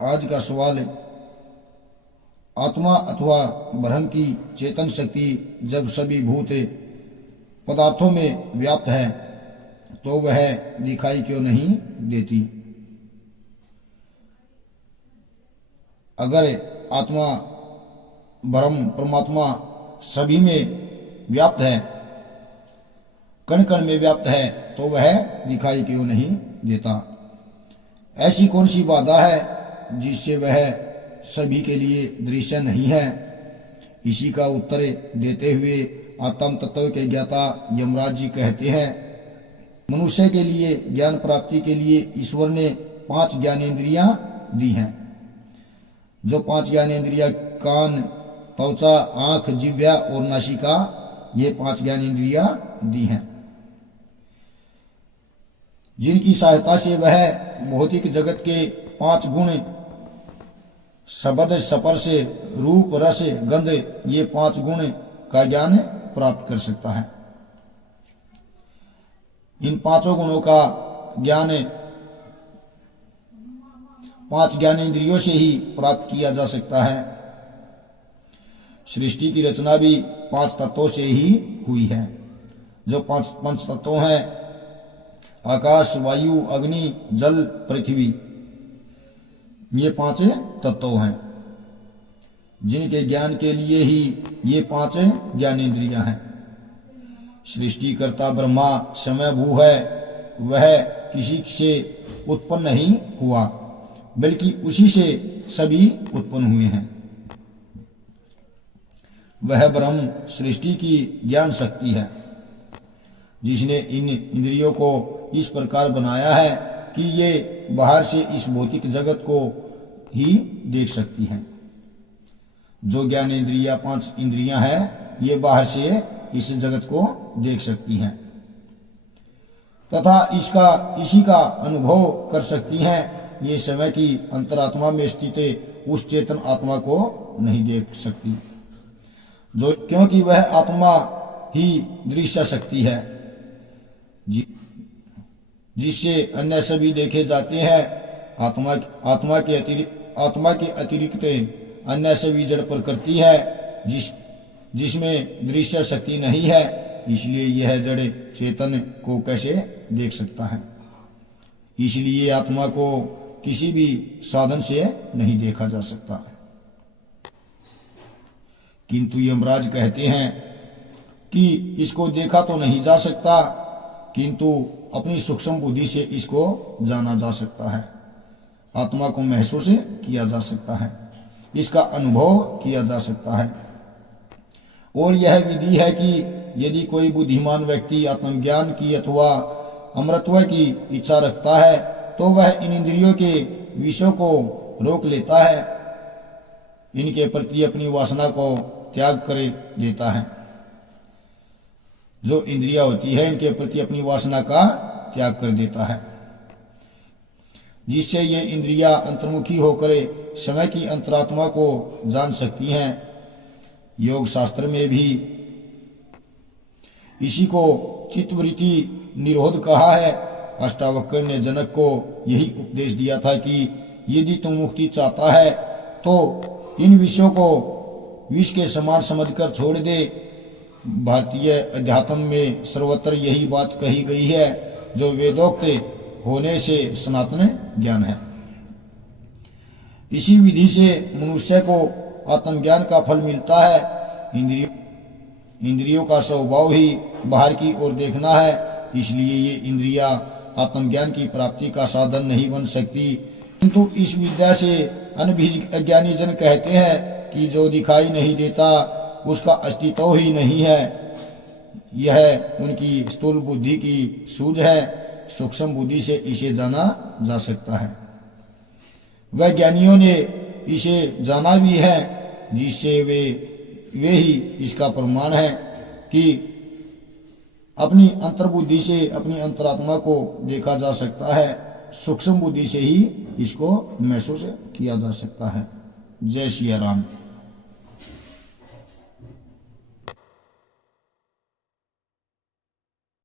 आज का सवाल है, आत्मा अथवा ब्रह्म की चेतन शक्ति जब सभी भूत पदार्थों में व्याप्त है तो वह दिखाई क्यों नहीं देती? अगर आत्मा ब्रह्म परमात्मा सभी में व्याप्त है, कण कण में व्याप्त है, तो वह दिखाई क्यों नहीं देता? ऐसी कौन सी बाधा है जिससे वह सभी के लिए दृश्य नहीं है? इसी का उत्तर देते हुए आत्म तत्व के ज्ञाता यमराज जी कहते हैं, मनुष्य के लिए ज्ञान प्राप्ति के लिए ईश्वर ने 5 ज्ञानेंद्रियां दी हैं। जो 5 ज्ञानेंद्रियां कान, त्वचा, आंख, जिह्वा और नासिका, ये 5 ज्ञानेंद्रियां दी हैं, जिनकी सहायता से वह भौतिक जगत के 5 गुण शब्द, स्पर्श, रूप, रस, गंध, ये 5 गुण का ज्ञान प्राप्त कर सकता है। इन 5 गुणों का ज्ञान 5 ज्ञानेंद्रियों से ही प्राप्त किया जा सकता है। सृष्टि की रचना भी 5 तत्वों से ही हुई है। जो 5 पंच तत्व हैं, आकाश, वायु, अग्नि, जल, पृथ्वी, ये 5 तत्व हैं, जिनके ज्ञान के लिए ही ये 5 ज्ञानेंद्रियां हैं। सृष्टिकर्ता ब्रह्मा समय भू है, वह किसी से उत्पन्न नहीं हुआ, बल्कि उसी से सभी उत्पन्न हुए हैं। वह ब्रह्म सृष्टि की ज्ञान शक्ति है, जिसने इन इंद्रियों को इस प्रकार बनाया है कि ये बाहर से इस भौतिक जगत को ही देख सकती हैं। जो ज्ञान इंद्रियां 5 इंद्रियां हैं, ये बाहर से इस जगत को देख सकती हैं तथा इसी का अनुभव कर सकती हैं। ये समय की अंतरात्मा में स्थित उस चेतन आत्मा को नहीं देख सकती, जो क्योंकि वह आत्मा ही दृश्य शक्ति है, जिससे अन्य सभी देखे जाते हैं। आत्मा के अतिरिक्त अन्य सभी जड़ प्रकृति है, जिसमें दृश्य शक्ति नहीं है, इसलिए यह जड़ चेतन को कैसे देख सकता है? इसलिए आत्मा को किसी भी साधन से नहीं देखा जा सकता। किंतु यमराज कहते हैं कि इसको देखा तो नहीं जा सकता, किंतु अपनी सूक्ष्म बुद्धि से इसको जाना जा सकता है। आत्मा को महसूस किया जा सकता है, इसका अनुभव किया जा सकता है। और यह विधि है कि यदि कोई बुद्धिमान व्यक्ति आत्मज्ञान की अथवा अमृतत्व की इच्छा रखता है, तो वह इन इंद्रियों के विषयों को रोक लेता है, इनके प्रति अपनी वासना को त्याग कर देता है। जो इंद्रियां होती है, इनके प्रति अपनी वासना का त्याग कर देता है, जिससे ये इंद्रियां अंतर्मुखी होकर समय की अंतरात्मा को जान सकती हैं। योग शास्त्र में भी इसी को चित्तवृत्ति निरोध कहा है। अष्टावक्र ने जनक को यही उपदेश दिया था कि यदि तुम मुक्ति चाहता है तो इन विषयों को विष के समान समझकर छोड़ दे। भारतीय अध्यात्म में सर्वत्र यही बात कही गई है, जो वेदोक्त होने से सनातन ज्ञान है। इसी विधि से मनुष्य को आत्मज्ञान का फल मिलता है। इंद्रियों का स्वभाव ही बाहर की ओर देखना है, इसलिए ये इंद्रियां आत्मज्ञान की प्राप्ति का साधन नहीं बन सकती। किंतु इस विद्या से अनभिज्ञ अज्ञानी जन कहते हैं कि जो दिखाई नहीं देता उसका अस्तित्व ही नहीं है। यह उनकी स्थूल बुद्धि की सूझ है, सूक्ष्म बुद्धि से इसे जाना जा सकता है। वैज्ञानिकों ने इसे जाना भी है, जिससे वे ही इसका प्रमाण है कि अपनी अंतर्बुद्धि से अपनी अंतरात्मा को देखा जा सकता है, सूक्ष्म बुद्धि से ही इसको महसूस किया जा सकता है। जय सिया राम।